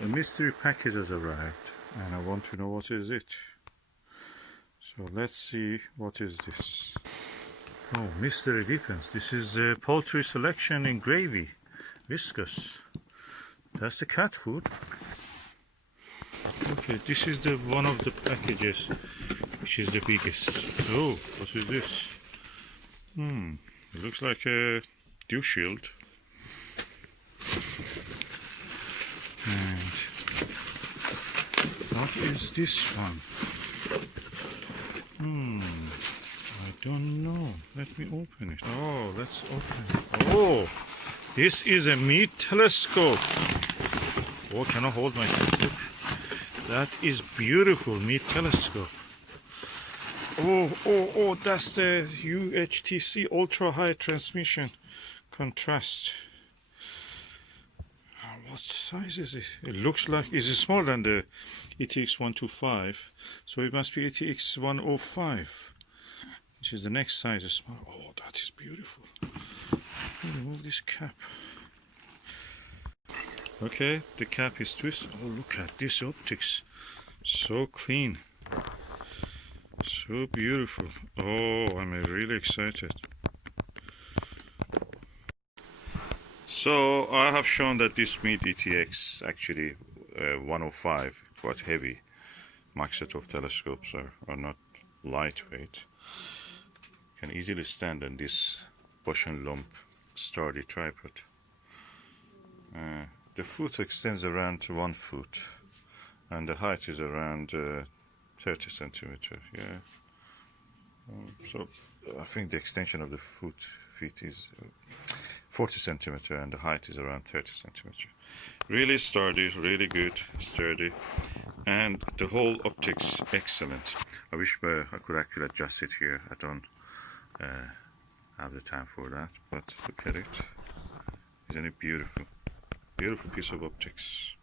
A mystery package has arrived and I want to know what is it. So let's see, what is this? Oh, mystery depends. This is poultry selection in gravy, viscous. That's the cat food. Okay, this is the one of the packages which is the biggest. Oh, what is this? It looks like a dew shield. And what is this one? I don't know. Let me open it. Oh, let's open it. Oh, this is a Meade telescope. Oh, can I hold my telescope? That is beautiful, Meade telescope. Oh, that's the UHTC ultra high transmission contrast. What size is it? It looks like it's smaller than the ETX 125, so it must be ETX 105, which is the next size. Small. Oh, that is beautiful. Remove this cap. Okay, the cap is twisted. Oh, look at this optics. So clean. So beautiful. Oh, I'm really excited. So I have shown that this Meade ETX actually 105, quite heavy. Maksutov telescopes are not lightweight. Can easily stand on this Bosch and Lump sturdy tripod. The foot extends around to 1 foot, and the height is around 30 centimeters. Yeah. So I think the extension of the feet is 40 centimeters, and the height is around 30 centimeters. Really sturdy, really good, sturdy, and the whole optics excellent. I wish I could actually adjust it here. I don't have the time for that, but look at it. Isn't it beautiful? Beautiful piece of optics.